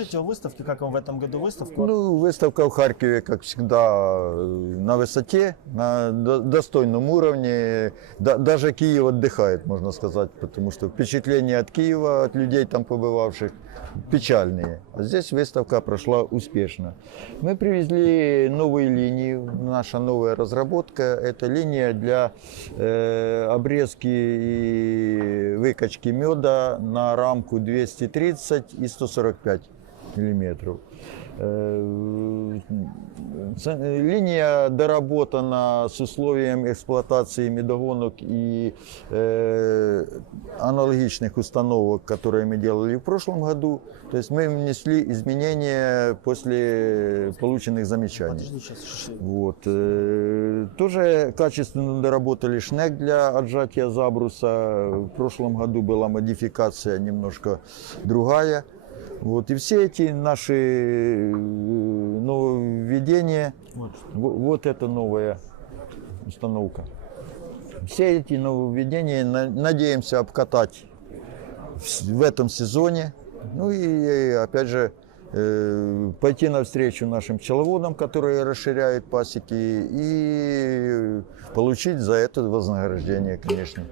Расскажите о выставке, как вам в этом году выставка? Ну, выставка в Харькове, как всегда, э, на высоте, на до- достойном уровне. Да- даже Киев отдыхает, можно сказать, потому что впечатления от Киева, от людей там побывавших, печальные. А здесь выставка прошла успешно. Мы привезли новые линии. Наша новая разработка – это линия для э, обрезки и выкачки меда на рамку 230 и 145 миллиметров. Э, ц- Линия доработана с условием эксплуатации медогонок и э, аналогичных установок, которые мы делали в прошлом году. То есть мы внесли изменения после полученных замечаний. Подожди, сейчас. Вот. э, Тоже качественно доработали шнек для отжатия забруса. В прошлом году была модификация немножко другая. Вот. И все эти наши э, нововведения, Вот. во- вот это новая установка. Все эти нововведения на- надеемся обкатать в этом сезоне. Ну и опять же э, пойти навстречу нашим пчеловодам, которые расширяют пасеки, и получить за это вознаграждение, конечно.